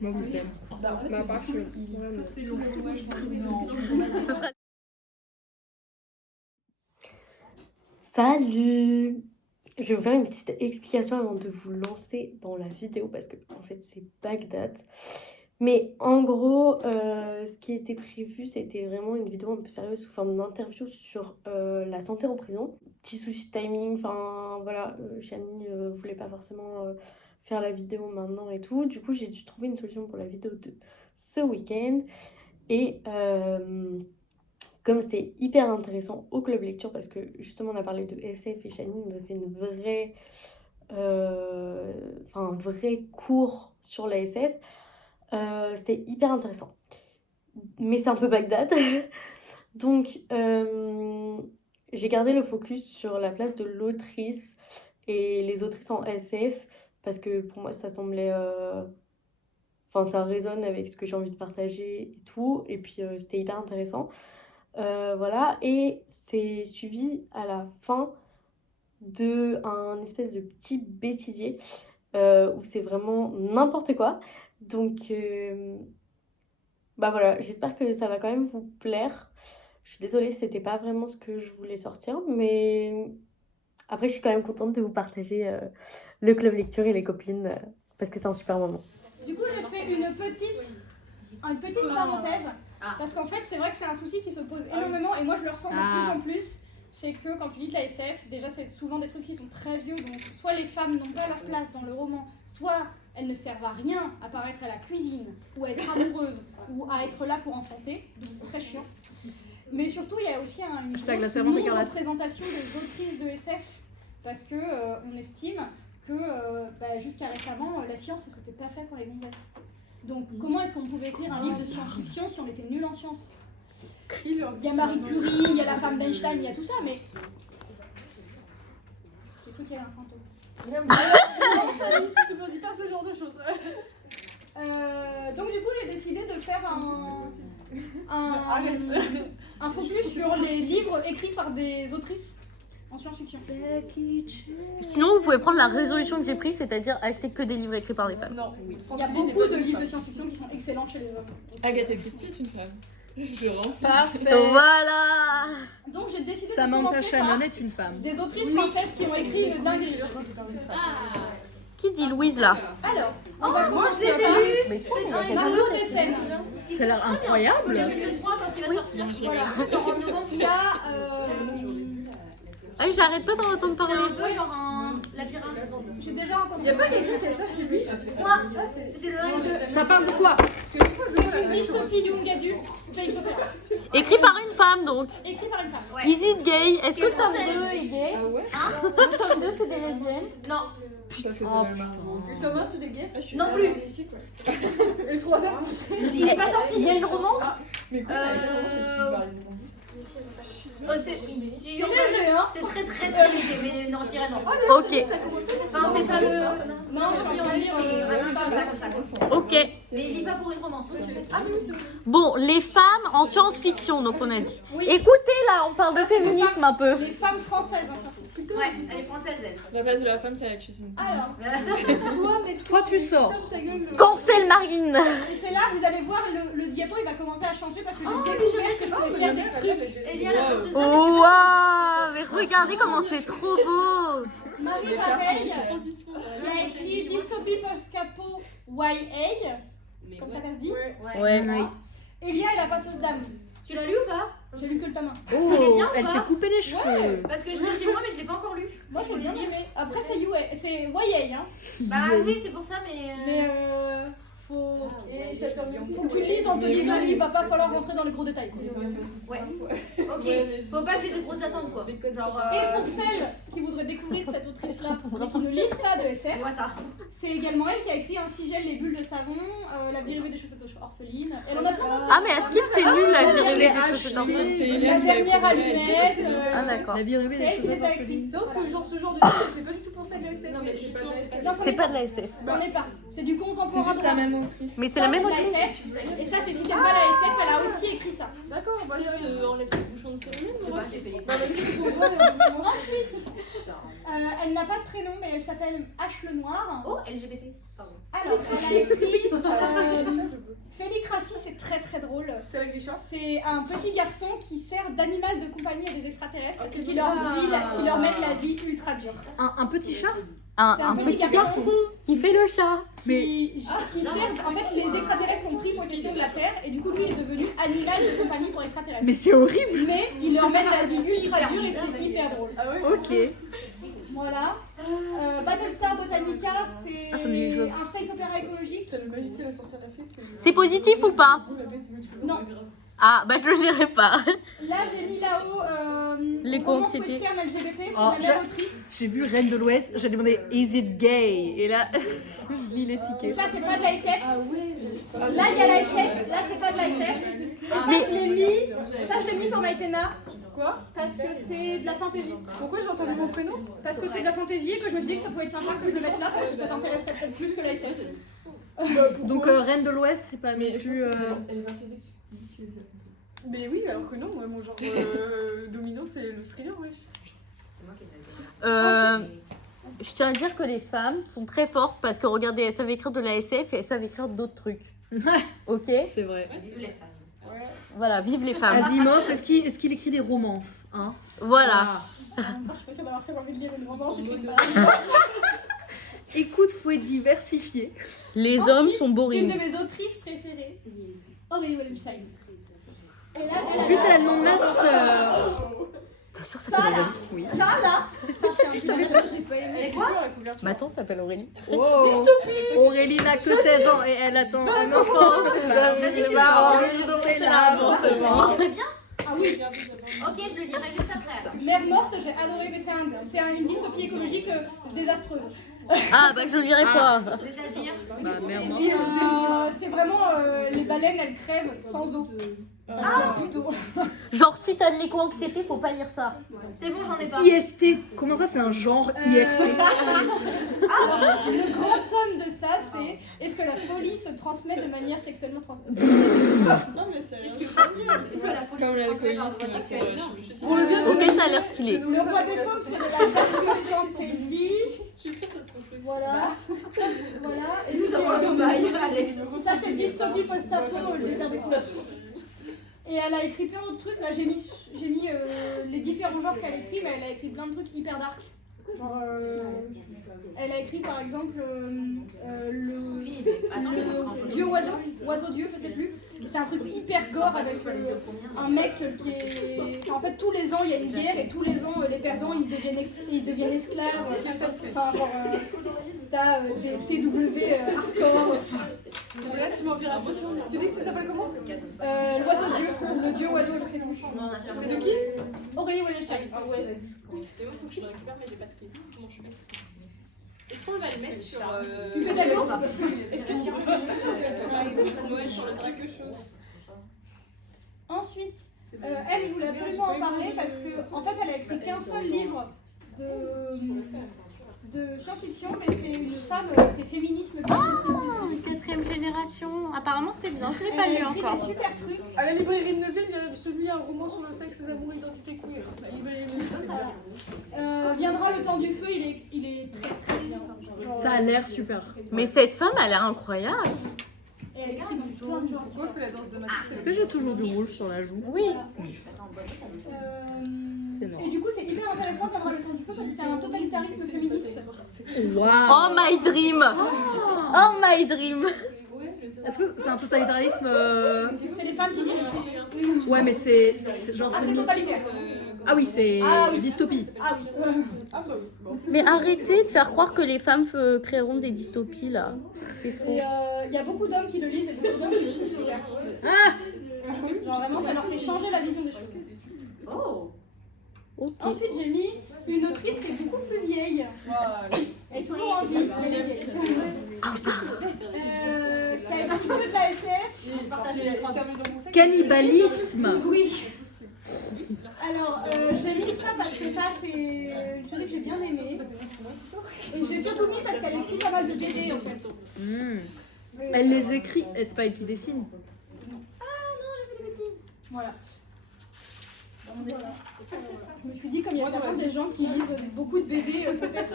Moi, je t'aime. Ma passion. Ce sera... Salut! Je vais vous faire une petite explication avant de vous lancer dans la vidéo parce que en fait c'est Bagdad. Mais en gros, ce qui était prévu, c'était vraiment une vidéo un peu sérieuse sous forme d'interview sur la santé en prison. Petit souci de timing, enfin voilà, Chani voulait pas forcément faire la vidéo maintenant et tout. Du coup, j'ai dû trouver une solution pour la vidéo de ce week-end. Et comme c'était hyper intéressant au club lecture, parce que justement on a parlé de SF et Chani nous a fait une vraie, un vrai cours sur la SF. C'était hyper intéressant. Mais c'est un peu Bagdad. Donc, j'ai gardé le focus sur la place de l'autrice et les autrices en SF parce que pour moi, ça semblait. Ça résonne avec ce que j'ai envie de partager et tout. Et puis, c'était hyper intéressant. Voilà. Et c'est suivi à la fin d'un espèce de petit bêtisier où c'est vraiment n'importe quoi. Donc, voilà, j'espère que ça va quand même vous plaire. Je suis désolée, c'était pas vraiment ce que je voulais sortir, mais après, je suis quand même contente de vous partager le club lecture et les copines parce que c'est un super moment. Du coup, j'ai fait une petite parenthèse parce qu'en fait, c'est vrai que c'est un souci qui se pose énormément et moi, je le ressens de plus en plus. C'est que quand tu lis de la SF, déjà, c'est souvent des trucs qui sont très vieux, donc soit les femmes n'ont pas leur place dans le roman, soit elles ne servent à rien à apparaître à la cuisine, ou à être amoureuse, ou à être là pour enfanter, donc c'est très chiant. Mais surtout, il y a aussi une grosse non-représentation des autrices de SF, parce que on estime que jusqu'à récemment, la science, c'était pas fait pour les gonzesses. Donc comment est-ce qu'on pouvait écrire un livre de science-fiction si on était nul en sciences ? Il y a Marie Curie, il y a la femme d'Einstein, il y a tout ça, mais... J'ai cru qu'il y avait un fantôme. Non, Chani, tu me dis pas ce genre de choses. Donc du coup, j'ai décidé de faire un focus sur les livres écrits par des autrices en science-fiction. Sinon, vous pouvez prendre la résolution que j'ai prise, c'est-à-dire acheter que des livres écrits par des femmes. Non, oui. Il y a beaucoup de livres de science-fiction qui sont excellents chez les hommes. Agatha Christie est une femme. Je rentre. Parfait. Voilà. Donc j'ai décidé Samantha de commencer Shannon par est une femme. des autrices françaises qui ont écrit une dinguerie. Qui dit Louise là? Alors, on va commencer par Margot Dessen. Ça a l'air incroyable. Voilà. Il y a Ah oui, j'arrête pas d'en entendre parler. un peu genre un labyrinthe. j'ai déjà rencontré. Il n'y a pas quelqu'un qui a ça chez lui. Moi, j'ai le règne de... Ça parle de quoi? C'est une dystopie young adulte, space opéra. Écrit par une femme donc. Écrit par une femme. Ouais. Is it gay? Est-ce que le tome française. 2 est gay? Ah ouais? Le tome 2 c'est des lesbiennes? Non, Parce que Oh c'est putain. Le Thomas, c'est des gays? non plus. Si, si, quoi. Et le troisième? Il est pas sorti. Il y a une romance? Mais quoi? C'est C'est léger, hein. c'est très très très léger, mais non, je dirais non. Ok, Non, c'est pas le... Non, si on a lu, comme ça. ok. Mais il lit pas pour une romance. Ah oui, c'est vrai. Bon, les femmes en science-fiction, donc on a dit. Oui. Écoutez là, on parle de féminisme un peu. Les femmes françaises en science-fiction. Ouais, elle est française, elle. La place de la femme, c'est à la cuisine. Alors, Toi, tu sors. Cancel Marine. et c'est là, vous allez voir, le diapo, il va commencer à changer parce que j'ai découvert que je pouvais faire des trucs. Elia, la posteuse de... Waouh, mais regardez comment c'est trop beau. Marie Vareille, qui a écrit Dystopie post-capo YA, comme ça qu'elle se dit. Ouais. Voilà. Elia et la passeuse d'âme. Tu l'as lu ou pas? J'ai lu que le tome 1. Oh, bien ou elle pas s'est coupé les cheveux. Parce que je l'ai chez moi, mais je l'ai pas encore lu. Moi, je l'ai bien aimé. Après, c'est YA, hein. Bah oui, c'est pour ça, mais... Mais faut Et Chateaubriand aussi. faut que tu le lises en te disant qu'il va pas falloir rentrer dans les gros détails. Ouais. Ok. Faut pas que j'ai de grosses attentes, quoi. Genre... Et pour celles qui voudraient découvrir cette autrice-là et qui ne lisent pas de SF, vois ça. c'est également elle qui a écrit Un sigel, les bulles de savon, La vie rêvée des chaussettes orphelines. Elle en a plein d'autres. Ah mais à Skip c'est nul la vie rêvée des chaussettes orphelines. La dernière allumette. Ah d'accord. La vie rêvée C'est des elle qui les chaussettes a orphelines. écrites. C'est parce que genre, ce genre de truc, ça fait pas du tout penser à de la SF. Non, mais justement, Non, C'est pas de la SF. c'en est pas. C'est du C'est contemporain. juste la même autrice. Mais c'est Ça, la même de la autrice. SF. Et ça, c'est si t'aimes pas la SF, elle a aussi écrit ça. D'accord, bah j'ai rien. Enlève tes bouchons de cérémonie. Je sais pas, j'ai fait les... Bah vas-y, pour moi, Ensuite, elle n'a pas de prénom, mais elle s'appelle H le Noir. Oh, LGBT. Pardon. Alors, elle a écrit C'est avec des chats. C'est un petit garçon qui sert d'animal de compagnie à des extraterrestres Ok, et qui donc leur, ça- qui leur mettent la vie ultra dure. Un petit chat? C'est un petit garçon qui fait le chat. qui sert. En fait, les extraterrestres ont pris possession de la Terre et du coup, lui, il est devenu animal de compagnie pour extraterrestres. Mais c'est horrible. Mais ils leur mettent la vie ultra dure et c'est hyper drôle. Ah ouais. Ok. Voilà. Battlestar Botanica, c'est Ah, ça me dit quelque chose. un space opéra écologique. T'as le magicien la sorcière la fée. C'est positif ou pas? Non. Ah, bah je le dirai pas. Là, j'ai mis là-haut Les romance co-anxiétés. western LGBT, c'est Oh, la même autrice. J'ai vu Reine de l'Ouest, j'ai demandé Is it gay? Et là, je lis les Et tickets. ça, c'est pas de la SF. Ah ouais. Là, il y a la SF. Là, c'est pas de la SF. Et ça, je l'ai mis. Ça, je l'ai mis pour Maïtena. Quoi? Parce que c'est de la fantaisie. Pourquoi j'ai entendu mon prénom? Parce que c'est de la fantaisie et que je me suis dit que ça pouvait être sympa que je le mette là parce que ça t'intéresserait peut-être plus que la SF. Donc Reine de l'Ouest, c'est pas non plus... Mais oui, alors que non, moi, mon genre dominant, c'est le thriller, wesh. Je tiens à dire que les femmes sont très fortes parce que regardez, elles savent écrire de la SF et elles savent écrire d'autres trucs. Ok? C'est vrai. Ouais. Voilà, vive les femmes. Asimov, est-ce qu'il écrit des romances, hein? Voilà. Ah. Je suis pas sûre d'avoir très envie de lire une romance écrite par Écoute, faut être diversifié. Les Ensuite, hommes sont une boring. de mes autrices préférées, Aurélie Wallenstein. Et là, En plus, elle a le nom de ma sœur. T'es sûre que ça ça s'appelle là, Aurélie? Oui. ça là, ça c'est un film que j'ai pas aimé. Quoi la couverture? Ma tante s'appelle Aurélie. Oh. Aurélie n'a que 16 ans et elle attend un enfant. C'est l'avortement. C'était bien? Ah oui, Ok, je le lirai juste après. Mère morte, j'ai adoré, mais c'est une dystopie écologique désastreuse. Ah, bah je le dirai pas. C'est-à-dire? Bah merde. C'est vraiment les baleines, elles crèvent sans eau. Parce qu'il y a plus d'eau. Genre, si t'as de l'éco-anxiété, faut pas lire ça. C'est bon, j'en ai pas. IST. Comment ça, c'est un genre IST? Le grand tome de ça, c'est est-ce que la folie se transmet de manière sexuellement transmissible? Non, mais c'est. Est-ce que la folie Comme se transmet par l'alcoolisme, voie sexuelle? Pour le bien Ok, ça a l'air stylé. Le roi des fauves, c'est de la dark fantasy. Je suis sûre que ça se transmet. Voilà. Voilà. Et puis, Nous avons un bail, Alex. ça, c'est dystopie post-apo, le désert des couleurs. Et elle a écrit plein d'autres trucs. Là, j'ai mis les différents genres qu'elle écrit, mais elle a écrit plein de trucs hyper dark. Genre, elle a écrit par exemple le dieu oiseau dieu, je sais plus. C'est un truc hyper gore avec un mec qui est. Enfin, en fait, tous les ans il y a une guerre et tous les ans les perdants ils deviennent esclaves. Enfin, genre, t'as des TW hardcore. C'est vrai, tu m'enverras un peu. Tu dis que ça s'appelle comment? L'oiseau dieu, le dieu oiseau, je sais plus. C'est de qui? Aurélie Wallenstein. Ah ouais, vas-y. C'est bon, faut que je le récupère, mais j'ai pas de clé. Comment je fais? Est-ce qu'on va le mettre sur. Tu fais d'accord? Est-ce que tu peux le mettre sur le drague chose? Ensuite, elle, je voulais absolument en parler parce que, en fait, elle a écrit qu'un seul livre de science-fiction, mais c'est une femme, c'est féminisme. Quatrième génération. Apparemment, c'est bien. Je l'ai Elle pas a lu écrit encore. des super trucs. À la librairie de Neuville, il y a celui, un roman sur le sexe, les amours, l'identité queer. La librairie de Neuville, c'est bien. Viendra le temps du feu, il est très très bien. Genre, Ça a l'air super. Mais cette femme a l'air incroyable. et elle écrit dans plein de genres. Moi, je fais la danse de Matisse. Est-ce que j'ai toujours du rouge sur la joue? Oui. C'est noir. Et du coup, c'est hyper intéressant Viendra le temps du feu parce que c'est un totalitarisme féministe. Waouh. Oh my dream. Oh my dream. Est-ce que c'est un totalitarisme C'est les femmes qui disent. Ouais, mais c'est genre Ah, c'est c'est totalitaire. Ah oui, c'est Ah oui. dystopie. Ah oui. Ah bah oui, bon. Mais arrêtez de faire croire que les femmes créeront des dystopies là. C'est faux. Et il y a beaucoup d'hommes qui le lisent et beaucoup d'hommes qui le trouvent super. Ah, Genre vraiment, ça leur fait changer la vision des choses. Oh! Ok. Ensuite, j'ai mis une autrice qui est beaucoup plus vieille. Voilà. Elle est toujours en vie, mais elle est vieille. Qui a écrit que de la SF. J'ai enfermé dans mon sac. cannibalisme. Oui. Alors, j'ai mis ça parce que ça, c'est une série que j'ai bien aimée. Et je l'ai surtout mis parce qu'elle écrit pas mal de BD en fait. Elle les écrit, et c'est pas elle qui dessine. Voilà. Voilà. Je me suis dit, comme il y a certains des gens qui lisent beaucoup de BD, peut-être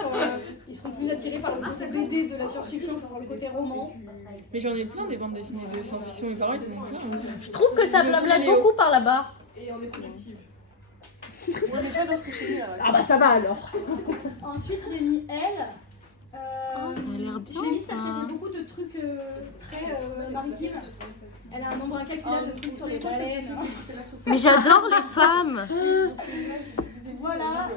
ils seront plus attirés par le côté BD de la science-fiction que par le côté roman. Mais j'en ai plein des bandes dessinées de science-fiction, mes parents ils en ont plein. Je trouve que ça blablate beaucoup par là-bas. Et on est productive. Ah bah ça va alors. Ensuite, j'ai mis elle. Ça a l'air bien, Je l'ai mise parce ça. qu'elle fait beaucoup de trucs très maritimes. Elle a un nombre incalculable de trucs sur les baleines. Mais j'adore les femmes. Voilà.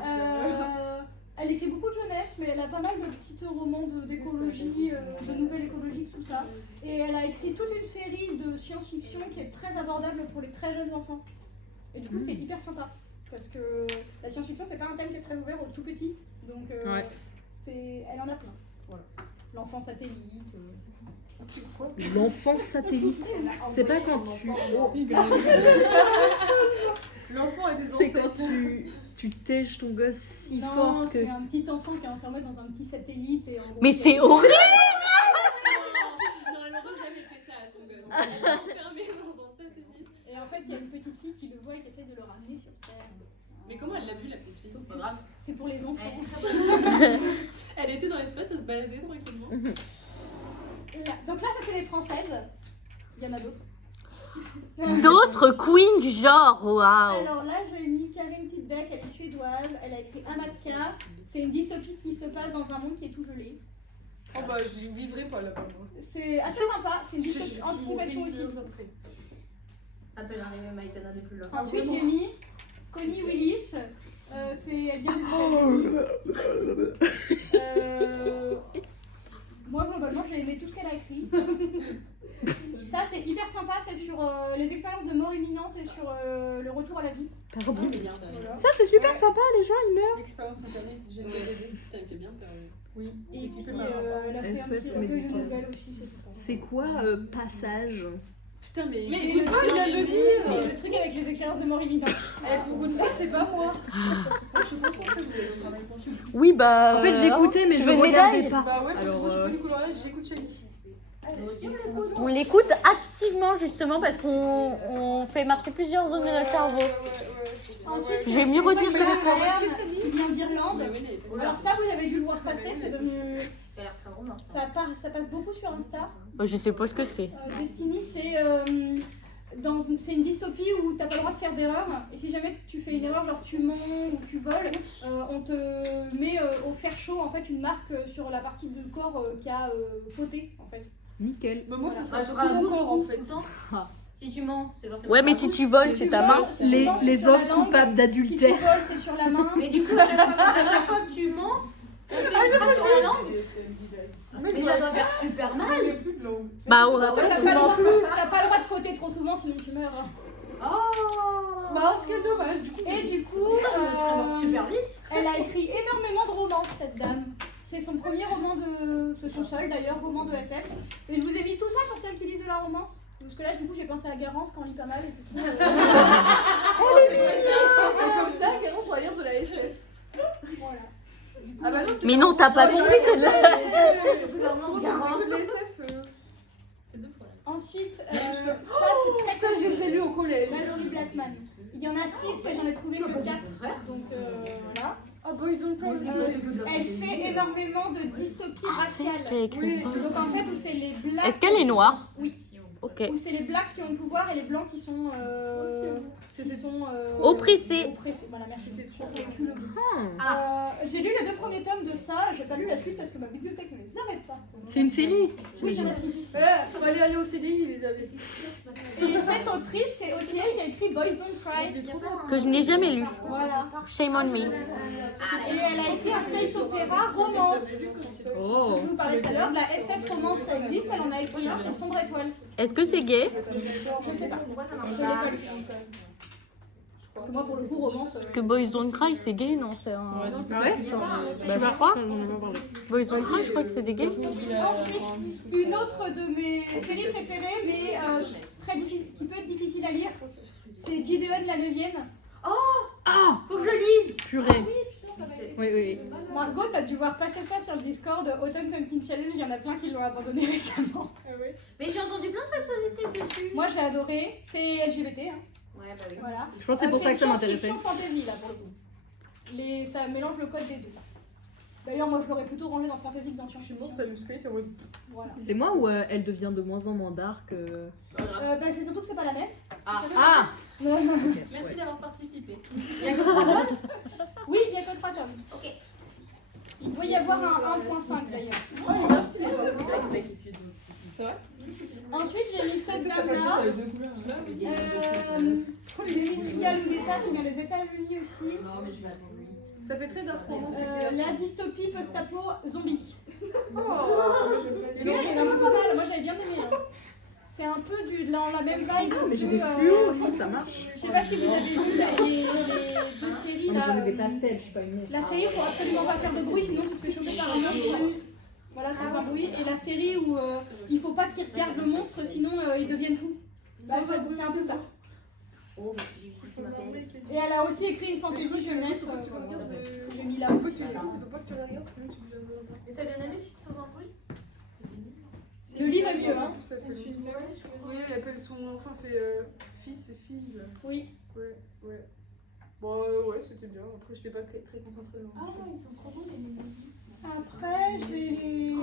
Elle écrit beaucoup de jeunesse, mais elle a pas mal de petits romans d'écologie, de nouvelles écologiques, tout ça. Et elle a écrit toute une série de science-fiction qui est très abordable pour les très jeunes enfants. Et du coup, c'est hyper sympa. Parce que la science-fiction, c'est pas un thème qui est très ouvert aux tout petits. Donc, elle en a plein. Voilà. L'enfant satellite. L'enfant satellite. C'est pas quand tu. L'enfant a des C'est quand tu tèches ton gosse si fort Non, que. c'est un petit enfant qui est enfermé dans un petit satellite. Et en gros, Mais c'est horrible. Non, elle n'aurait jamais fait ça à son gosse. Elle est enfermée dans un satellite. Et en fait, il y a une petite fille qui le voit et qui essaie de le ramener sur Terre. Mais comment elle l'a vu la petite fille? Pas grave. C'est pour les enfants. Elle était dans l'espace à se balader tranquillement. Donc là, ça c'est les françaises. Il y en a d'autres. D'autres queens du genre, waouh. Alors là, j'ai mis Karin Tidbeck, elle est suédoise. Elle a écrit Amatka. C'est une dystopie qui se passe dans un monde qui est tout gelé. Oh bah, je vivrai pas là-bas. C'est assez sympa. C'est une dystopie anticipation aussi. À peine arrivé, Maïtana n'est plus là. Ensuite, j'ai mis Connie Willis. Elle vient des États-Unis. Moi, globalement, j'ai aimé tout ce qu'elle a écrit. Ça, c'est hyper sympa. C'est sur les expériences de mort imminente et sur le retour à la vie. Pardon. Voilà. Ça c'est super sympa, les gens ils meurent. L'expérience internet, j'ai une ça me fait bien peur. Oui. Et puis, elle a fait un SF petit recueil de nouvelles aussi. C'est sympa. C'est quoi passage? Putain, mais C'est écoute le pas, il vient de le C'est dire. le truc avec les expériences de mort imminente. Eh, pour une fois, c'est pas moi. Je suis concentrée. Oui, bah. En fait j'écoutais mais tu je veux une regardais médaille pas. Bah ouais, parce que moi, j'ai Alors, pas du coloriage, j'écoute Shaggy. On l'écoute activement justement parce qu'on fait marcher plusieurs zones de notre cerveau. Ensuite, Je vais mieux redire que les cours. qui vient d'Irlande. Alors ça, vous avez dû le voir passer, c'est devenu... Ça passe beaucoup sur Insta. Je sais pas ce que c'est. Destiny, c'est une dystopie où t'as pas le droit de faire d'erreur. Et si jamais tu fais une erreur, genre tu mens ou tu voles, on te met au fer chaud en fait une marque sur la partie du corps qui a fauté en fait. Nickel. Mais moi, ça sera Ah, surtout sur la mon bouche, corps en fait. tout le temps. Si tu mens, c'est forcément. Ouais, mais sur si la tu voles, Si c'est tu ta voles, main. si tu mens, c'est Les sur la hommes langue. coupables Si tu d'adultère. voles, c'est sur la main. Mais du coup, à chaque fois que tu mens, on te fait une trace sur la langue. Mais ça doit faire super mal. Bah, ouais, T'as ouais, pas, le droit de fauter trop souvent sinon tu meurs. Bah, ce qui est dommage, du coup. Et du coup, Super vite. elle a écrit énormément de romances, cette dame. C'est son premier roman c'est son seul d'ailleurs, roman de SF. Et je vous ai mis tout ça pour celles qui lisent de la romance. Parce que là, du coup, j'ai pensé à Garance quand on lit pas mal. Et du coup, Et comme ça, Garance, on va lire de la SF. voilà. Ah bah non, c'est Mais non, t'as pas compris, c'est de la. c'est que de la SF. Ensuite, ça, c'est très Ça, je les ai lus au collège. Mallory Blackman. Il y en a 6, mais j'en ai trouvé que 4. Donc voilà. Ah bah, ils ont plein Elle fait énormément de dystopie C'est elle qui a raciale. écrit Oui, Boys. Donc en fait, où c'est les blacks. Est-ce qu'elle est noire? Oui. Ok. Où c'est les blacks qui ont le pouvoir et les blancs qui sont. Oppressés. Oppressés. Voilà, merci. C'était trop Je trouvais plus le mot. J'ai lu les 2 premiers tomes de ça, j'ai pas lu la suite parce que ma bibliothèque ne les avait pas. C'est une série. Oui, il y en a 6. Fallait aller au CDI, ils les avaient. Et cette autrice, c'est aussi elle qui a écrit Boys Don't Cry. Que je n'ai jamais lu. Voilà. Shame on me. Et elle a écrit un space opéra romance. Oh. Je vous parlais tout à l'heure de la SF romance, ça existe, elle en a écrit un, c'est Sombre Étoile. Est-ce que c'est gay? Je sais pas, pourquoi ça marche pas. Parce que moi, pour le coup, romance. Parce que Boys Don't Cry, c'est gay, non? C'est un. Ah ouais? Bah, je crois. Boys Don't Cry, je crois que c'est des gays. Ensuite, une autre de mes séries préférées, mais qui peut être difficile à lire, c'est Gideon la 9ème. Ah, Faut que je le lise. purée. Ça va être- Oui, oui. Margot, t'as dû voir passer ça sur le Discord Autumn Pumpkin Challenge, il y en a plein qui l'ont abandonné récemment. Mais j'ai entendu plein de trucs positifs dessus. Moi j'ai adoré, c'est LGBT, hein. Ouais. Ouais, bah oui. Voilà. Je pense que c'est pour ça que ça m'intéressait. C'est fantasy là pour le coup. Ça mélange le code des deux. D'ailleurs, moi je l'aurais plutôt rangé dans fantasy que dans Je suis science-fiction. morte à Lusquet, t'es en mode. Voilà. C'est moi ou elle devient de moins en moins dark Bah, c'est surtout que c'est pas la même. Ah Merci d'avoir participé. Il y a que 3 tomes. Oui, il y a que 3 tomes. Ok. Il doit y avoir un 1.5 d'ailleurs. Oh, il est grave stylé, c'est vrai? Ensuite, j'ai mis cette gamme-là. Demetria Luneta qui vient des États-Unis aussi. Ça fait très dark romance. La dystopie post-apo zombie. Oh, Celui-là, il est vraiment pas mal. Moi, j'avais bien aimé. Hein. C'est un peu dans la même vibe que. Mais j'ai des fluos aussi, ça marche. Je sais pas si vous avez vu les deux séries là. J'en ai des pastels, je suis pas une. La série, faut absolument pas faire de bruit, sinon tu te fais choper par un monstre. Voilà, sans un bruit. Et la série où il faut pas qu'ils regardent le monstre, sinon ils deviennent fous. Bah, c'est un peu ça. Oh, mais j'ai vu ça m'appelle. Et elle a aussi écrit une fantasy jeunesse. J'ai mis là aussi. Tu peux pas que tu la regardes, sinon tu deviens zinzin. Et t'as bien aimé sans un bruit? Le livre est mieux, hein. Oui, elle appelle son enfant, fait fils et fille. Là. Oui. Ouais. Bon, ouais, c'était bien. Après, j'étais pas très concentrée. Ah, ils sont trop beaux les Némésis. Après, j'ai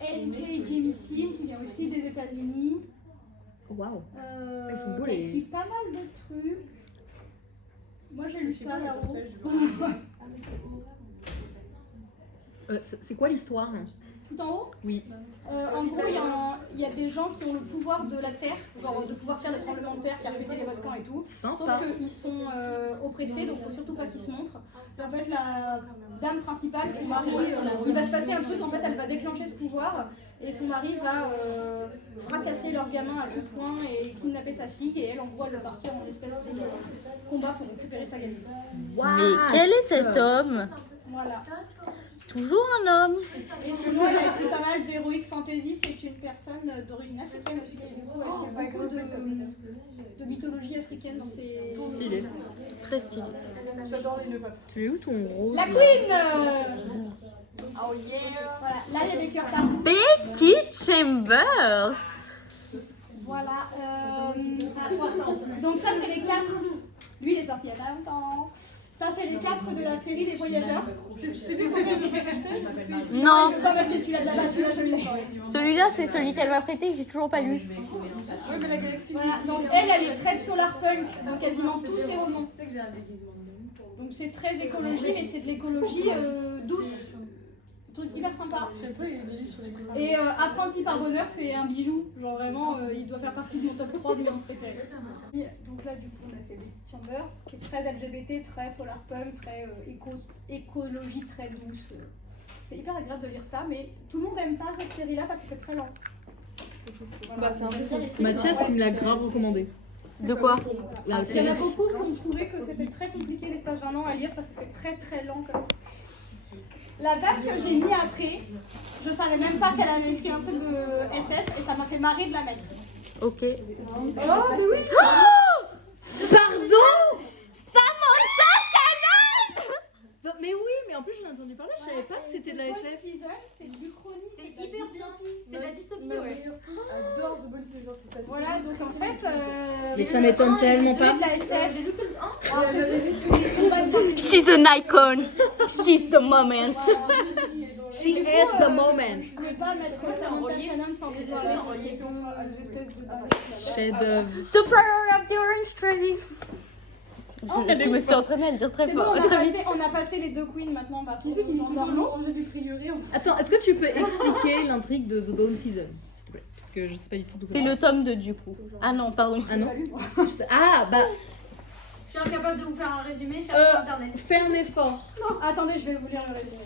N.K. Jemisin qui vient aussi des États-Unis. Waouh. Ils sont beaux, Qui a les- écrit pas mal de trucs. Moi, j'ai lu ça là-haut. Ah, mais c'est horrible. C'est quoi l'histoire? Tout en haut. Oui. En gros, il y a des gens qui ont le pouvoir de la terre, genre de pouvoir faire des tremblements de terre, faire péter les volcans et tout. Sauf Sympa. qu'ils sont oppressés, donc faut surtout pas qu'ils se montrent. C'est en fait la dame principale, son mari, il va se passer un truc, en fait elle va déclencher ce pouvoir et son mari va fracasser leur gamin à coups de poing et kidnapper sa fille et elle en gros elle va partir en espèce de combat pour récupérer sa gamine. Mais quel est cet homme? Voilà. Toujours un homme. Et sinon elle a écrit pas mal d'heroic fantasy, c'est une personne d'origine africaine aussi et du coup elle fait beaucoup de mythologie africaine dans ses... Stylé. Très stylé. J'adore les deux papes. Tu es où ton rose? La Queen Oh yeah. Voilà, là il y a des cœurs partout. Becky Chambers. Voilà. Donc ça c'est les 4. Lui il est sorti il y a pas longtemps. Ça c'est les 4 de la série des voyageurs. C'est lui qu'on vient de t'acheter? Non, Je peux pas m'acheter celui-là de la base, celui-là. celui-là c'est celui qu'elle m'a prêté, j'ai toujours pas lu. Ouais, mais la galaxie. Voilà, donc elle est très solar punk dans quasiment tous ses romans. Donc c'est très écologie, mais c'est de l'écologie douce. C'est un truc hyper sympa. Je sais pas, il lit sur les couleurs. Et Apprenti par bonheur, c'est un bijou. Genre vraiment, il doit faire partie de mon top 3 de mes livres préférés. Donc là, du coup, on a fait Becky Chambers, qui est très LGBT, très solar punk, très écologie, très douce. C'est hyper agréable de lire ça, mais tout le monde aime pas cette série-là parce que c'est très lent. Voilà. Bah, c'est un peu son style. Mathias, il me l'a grave recommandé. De quoi? La Il y en a série. beaucoup qui ont trouvé que c'était très compliqué l'espace d'un an à lire parce que c'est très très lent comme truc. La dame que j'ai mis après, je savais même pas qu'elle avait écrit un truc de SF et ça m'a fait marrer de la mettre. Ok. Oh, mais oui! Pardon? Samantha Shannon. Non, mais oui, mais en plus j'en ai entendu parler, je savais pas que c'était de la Season, SF. c'est du chronique. C'est hyper dystopie. C'est de la dystopie, Ma ouais. meilleure adore The Bonne Saison, c'est ça. Voilà, donc en fait. Mais ça m'étonne tellement pas. C'est de la SF. J'ai lu que le 1. Ah, c'est urban fantasy. She's an icon. She's the moment. She Et du coup, is the moment. Je pouvais pas mettre Samantha Shannon sans vous parler de ces espèces de Chef-d'œuvre. The Power of the Orange Tree. Je me suis entraînée à le dire très C'est bon, fort. on a passé les deux queens maintenant. On va Qui c'est qui dans veut Normand. ranger du prieuré? Attends, est-ce que tu peux expliquer l'intrigue de The Dawn Season, s'il te plaît? Parce que je sais pas du tout de quoi. C'est le tome 2 du coup. Ah non, pardon. Ah non? Pas lu, moi. Ah bah, Je suis incapable de vous faire un résumé, cherchez sur internet. fais un effort. Attendez, je vais vous lire le résumé.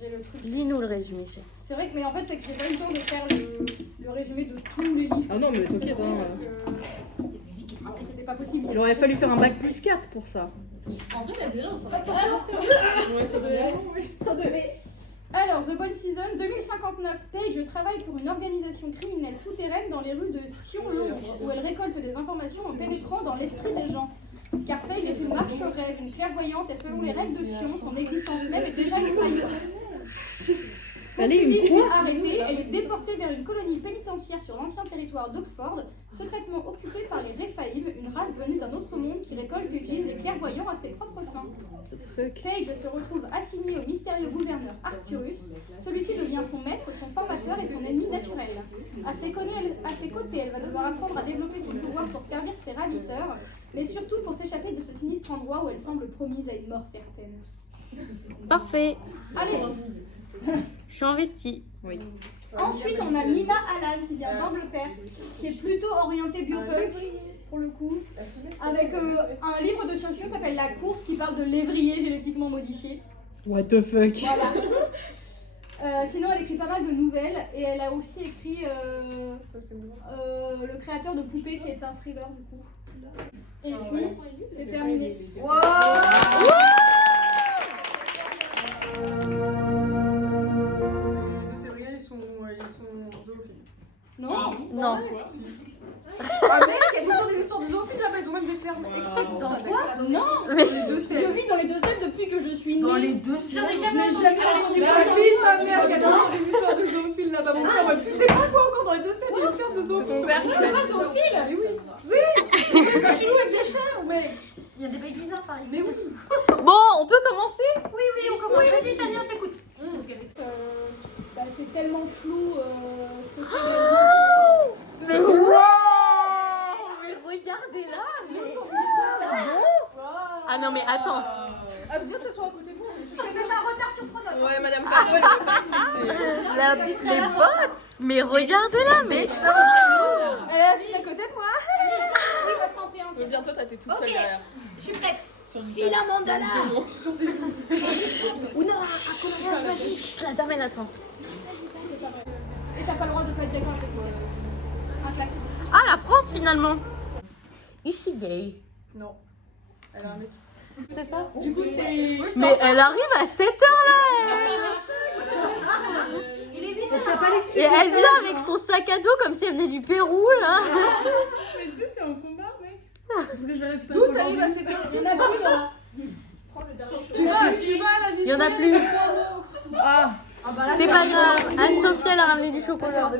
J'ai le truc. Lis-nous le résumé, chef. C'est vrai que, mais en fait, c'est que j'ai pas eu le temps de faire le résumé de tous les livres. Ah non, mais t'inquiète, hein. Parce que c'était pas possible. Il aurait fallu faire un bac plus 4 pour ça. En vrai, là, déjà, on s'en va pas. Ça devait. Alors, The Bonne Season, 2059. Paige travaille pour une organisation criminelle souterraine dans les rues de Sion-Londres, où elle récolte des informations en pénétrant dans l'esprit des gens. Car Paige est une marche-rêve, une clairvoyante, et selon les règles de Sion, son existence même est déjà une trahison. Quand Phyllis est arrêtée, elle est déportée vers une colonie pénitentiaire sur l'ancien territoire d'Oxford, secrètement occupée par les Réphaïm, une race venue d'un autre monde qui récolte et utilise des clairvoyants à ses propres fins. Paige se retrouve assignée au mystérieux gouverneur Arcturus. Celui-ci devient son maître, son formateur et son ennemi naturel. À ses côtés, elle va devoir apprendre à développer son pouvoir pour servir ses ravisseurs, mais surtout pour s'échapper de ce sinistre endroit où elle semble promise à une mort certaine. Parfait. Allez! Je suis investie. Ensuite, on a Nina Allan qui vient d'Angleterre, qui est plutôt orientée biopunk pour le coup, avec un livre de science qui s'appelle La course qui parle de lévrier génétiquement modifié. What the fuck? Voilà. Sinon, elle écrit pas mal de nouvelles et elle a aussi écrit Le créateur de poupées qui est un thriller du coup. Et puis, c'est terminé. De Sévrier, ils sont zoophiles. Non. Non. Ah mec, il y a tout le temps des histoires de zoophiles là-bas, ils ont même des fermes exprès pour ça. Non. Les deux Je vis dans les Deux-Sèvres depuis que je suis née. Dans les deux Je n'ai jamais entendu La parler. fille de ma mère, il y a tout le temps des histoires de zoophiles là-bas. Mon père, tu sais pas quoi encore dans les Deux-Sèvres, il y a une ferme de zoophile. C'est pas zoophile. Mais oui. Si. Quand tu joues avec des chèvres, mec. Il y a des bêtes bizarres par ici. Mais oui. Bon, on peut commencer? Oui, on commence. Vas-y, Chania, on t'écoute. C'est tellement flou ce que c'est. Mais wow! Mais regardez là, mais... Ah non mais attends. Ah, bien que tu sois à côté de moi. Je vais mettre un retard sur Pronote. Ouais, Madame Fargo, elle veut pas accepter. Les bottes. Mais regardez là, mais... Elle est assise à côté de moi. Il va santé un peu. Mais bientôt, t'es toute seule derrière. Je suis prête. File un mandala. Ou non, la dame elle attend. Et t'as pas le droit de pas être d'accord avec le système. Un classique. Ah, la France finalement. Ici gay. Non. Elle a un mec. C'est ça? Du coup, c'est. Mais elle arrive à 7h là. Il est vite. Et elle vient avec son sac à dos comme si elle venait du Pérou là. Mais d'où t'es en combat, mec? D'où t'arrives à 7h? Il y en a plus dans la. Tu vas à la vie. Il y en a plus. Ah bah là, C'est pas grave. Anne-Sophie elle a ramené du chocolat.